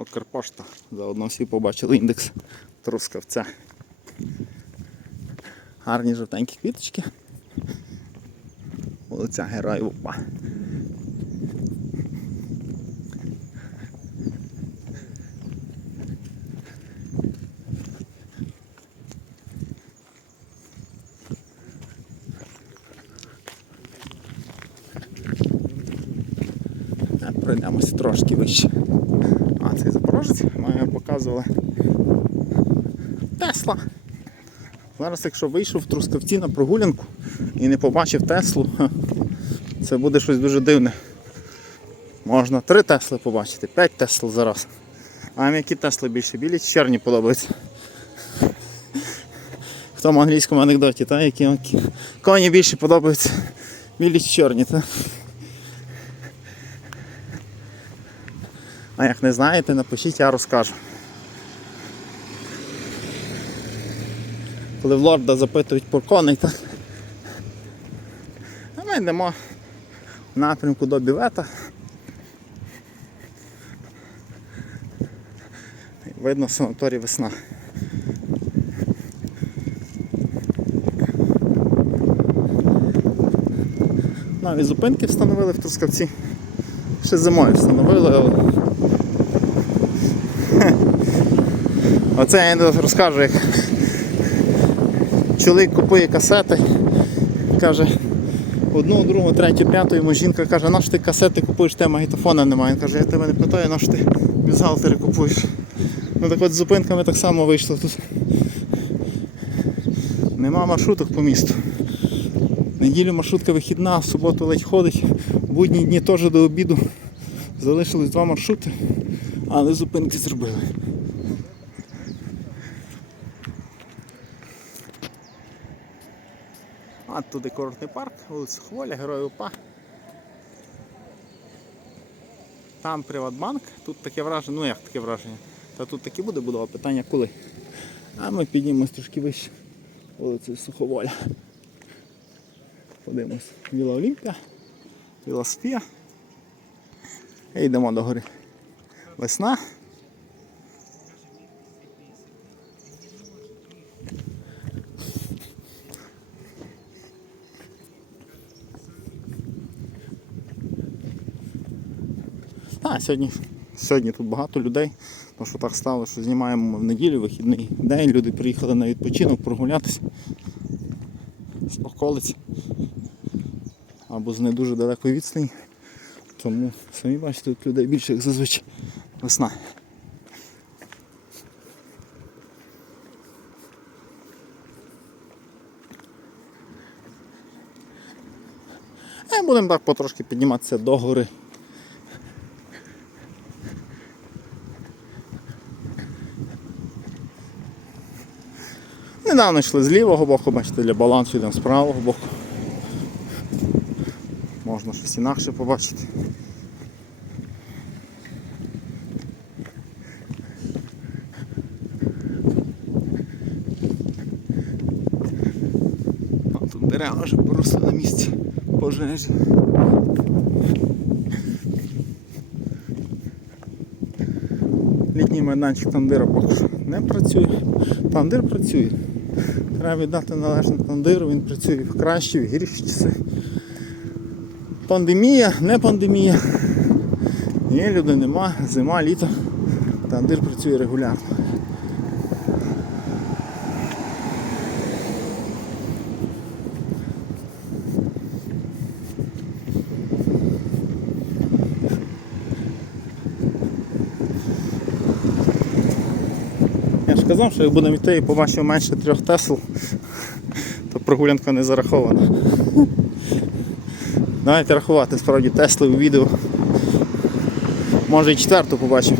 Укрпошта. Заодно всі побачили індекс трускавця. Гарні жовтенькі квіточки. Вулиця Героїв УПА. Пройдемося трошки вище. Цей ми показували. Тесла. Зараз, якщо вийшов в Трускавці на прогулянку і не побачив Теслу, це буде щось дуже дивне. Можна три Тесли побачити, п'ять Тесл зараз. А вам які Тесли більше? Білі чи чорні подобаються? В тому англійському анекдоті, та? які коні більше подобаються білі чи чорні, та? А як не знаєте, напишіть, я розкажу. Коли в лорда запитують про коней, так? А ми йдемо в напрямку до бівета. Видно санаторій весна. Навіть зупинки встановили в Трускавці. Ще зимою встановили, Оце я не розкажу, як чоловік купує касети, каже, одну, другу, третю, п'яту, йому жінка каже, на що ти касети купуєш, те магнітофона немає. Він каже, я тебе не питаю, на що ти бюзгалтери купуєш. Ну так от з зупинками так само вийшло тут. Нема маршруток по місту. Неділю маршрутка вихідна, в суботу ледь ходить, в будні дні теж до обіду. Залишились два маршрути, але зупинки зробили. А туди курортний парк, вулиця Хволя, Герой УПА. Там Приватбанк, тут таке враження, ну як таке враження? Та тут таки буде будова, питання коли. А ми піднімемось трошки вище вулицю Суховоля. Подивимось. Віла Олімпія, Віла Софія. І йдемо до гори. Весна. А, сьогодні, сьогодні тут багато людей, тому що так стало, що знімаємо в неділю вихідний день. Люди приїхали на відпочинок прогулятися з околиць або з не дуже далекої відстані. Тому самі бачите, тут людей більше, як зазвичай весна. І будемо так потрошки підніматися до гори. Недавно йшли з лівого боку, бачите, для балансу йдемо з правого боку. Можна щось інакше побачити. А тут дерева вже поросли на місці пожежі. Літній майданчик тандира поки що не працює. Тандир працює. Треба віддати належне тандиру, він працює в кращі, в гірші часи. Пандемія, не пандемія. Є люди нема, зима, літо. Тандир працює регулярно. Я ж казав, що як будемо йти і побачив менше трьох Тесл, то прогулянка не зарахована. Давайте рахувати справді Тесли у відео. Може і четверту побачимо.